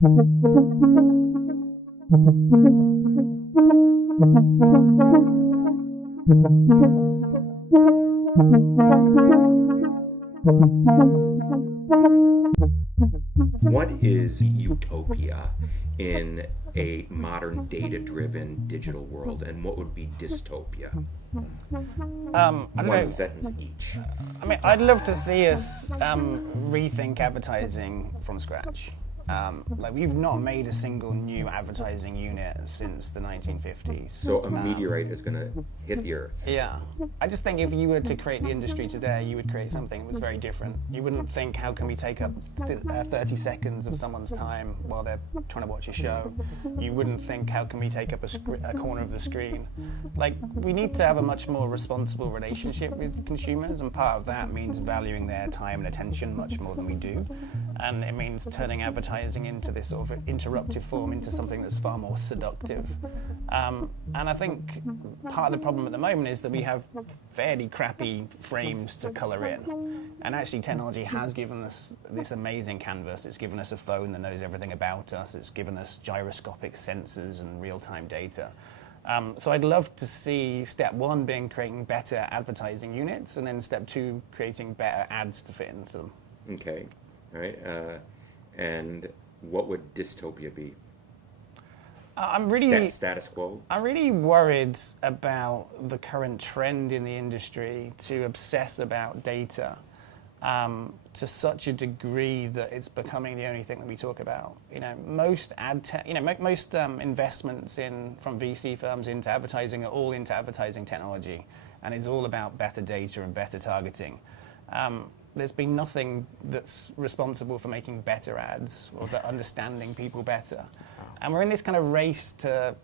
What is utopia in a modern data-driven digital world, and what would be dystopia? I don't One know. sentence each. I mean, I'd love to see us rethink advertising from scratch. Like, we've not made a single new advertising unit since the 1950s. So a meteorite is going to hit the Earth. Yeah. I just think if you were to create the industry today, you would create something that was very different. You wouldn't think, how can we take up 30 seconds of someone's time while they're trying to watch a show? You wouldn't think, how can we take up a corner of the screen? Like, we need to have a much more responsible relationship with consumers, and part of that means valuing their time and attention much more than we do. And it means turning advertising into this sort of interruptive form into something that's far more seductive. And I think part of the problem at the moment is that we have fairly crappy frames to colour in. And actually technology has given us this amazing canvas. It's given us a phone that knows everything about us. It's given us gyroscopic sensors and real-time data. So I'd love to see step one being creating better advertising units, and then step two, creating better ads to fit into them. Okay. All right. And what would dystopia be? I'm really status quo. I'm really worried about the current trend in the industry to obsess about data to such a degree that it's becoming the only thing that we talk about. You know, most most investments from VC firms into advertising are all into advertising technology, and it's all about better data and better targeting. There's been nothing that's responsible for making better ads or that understanding people better. And we're in this kind of race to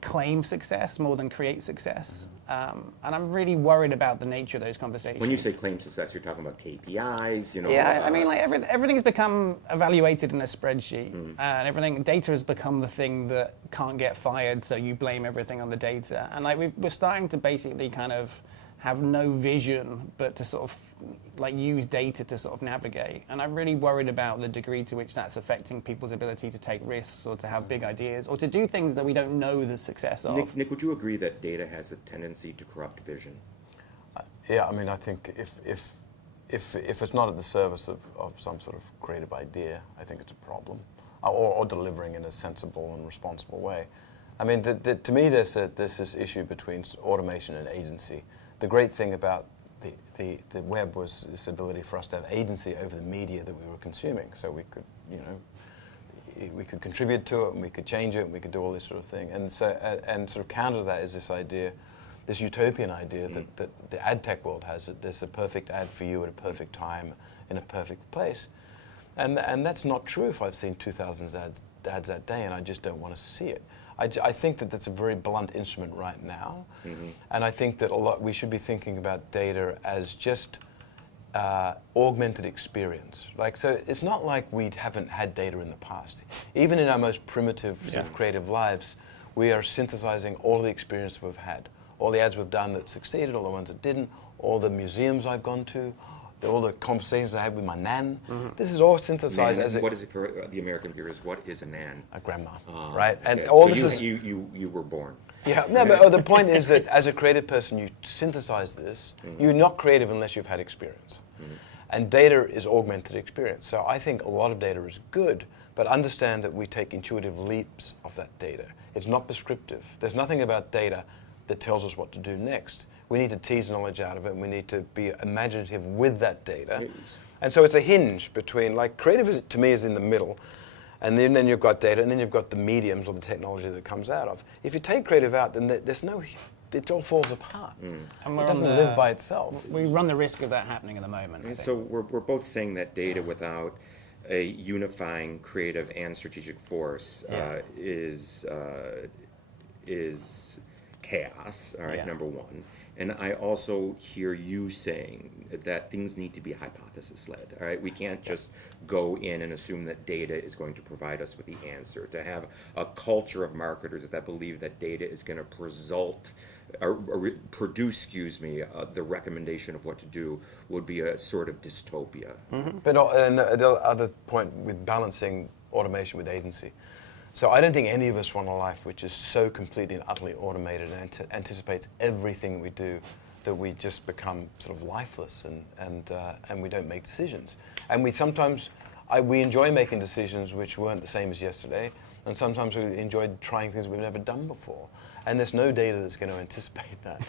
claim success more than create success. And I'm really worried about the nature of those conversations. When you say claim success, you're talking about KPIs, you know. Yeah, I mean, like everything's become evaluated in a spreadsheet, and data has become the thing that can't get fired, so you blame everything on the data. And like we're starting to basically kind of have no vision, but to sort of like use data to sort of navigate. And I'm really worried about the degree to which that's affecting people's ability to take risks or to have big ideas or to do things that we don't know the success of. Nick, would you agree that data has a tendency to corrupt vision? Yeah, I mean, I think if it's not at the service of some sort of creative idea, I think it's a problem, or delivering in a sensible and responsible way. I mean, to me, there's this issue between automation and agency. The great thing about the web was this ability for us to have agency over the media that we were consuming. So we could, we could contribute to it, and we could change it, and we could do all this sort of thing. And so, and sort of counter to that is this idea, this utopian idea that the ad tech world has, that there's a perfect ad for you at a perfect time in a perfect place. And that's not true if I've seen 2,000 ads that day and I just don't want to see it. I think that that's a very blunt instrument right now, and I think that we should be thinking about data as just augmented experience. Like, so it's not like we haven't had data in the past. Even in our most primitive sort of creative lives, we are synthesizing all the experience we've had, all the ads we've done that succeeded, all the ones that didn't, all the museums I've gone to, all the conversations I had with my nan. This is all synthesized as what is it for the American viewers? What is a nan? a grandma, right? Okay. And all so this is you were born. yeah. No, but the point is that as a creative person, you synthesize this. You're not creative unless you've had experience, and data is augmented experience. So I think a lot of data is good, but understand that we take intuitive leaps of that data. It's not prescriptive. There's nothing about data that tells us what to do next. We need to tease knowledge out of it, and we need to be imaginative with that data. And so it's a hinge between, like, creative to me is in the middle, and then you've got data, and then you've got the mediums or the technology that it comes out of. If you take creative out, then there's no, it all falls apart. And It doesn't live by itself. We run the risk of that happening at the moment. And so we're both saying that data without a unifying creative and strategic force is chaos, all right, number one. And I also hear you saying that things need to be hypothesis-led, all right? We can't just go in and assume that data is going to provide us with the answer. To have a culture of marketers that believe that data is going to produce, the recommendation of what to do would be a sort of dystopia. But and the other point with balancing automation with agency. So I don't think any of us want a life which is so completely and utterly automated and anticipates everything we do that we just become sort of lifeless and we don't make decisions. And we sometimes, we enjoy making decisions which weren't the same as yesterday, and sometimes we enjoy trying things we've never done before. And there's no data that's going to anticipate that.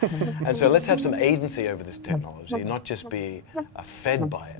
And so let's have some agency over this technology, not just be fed by it.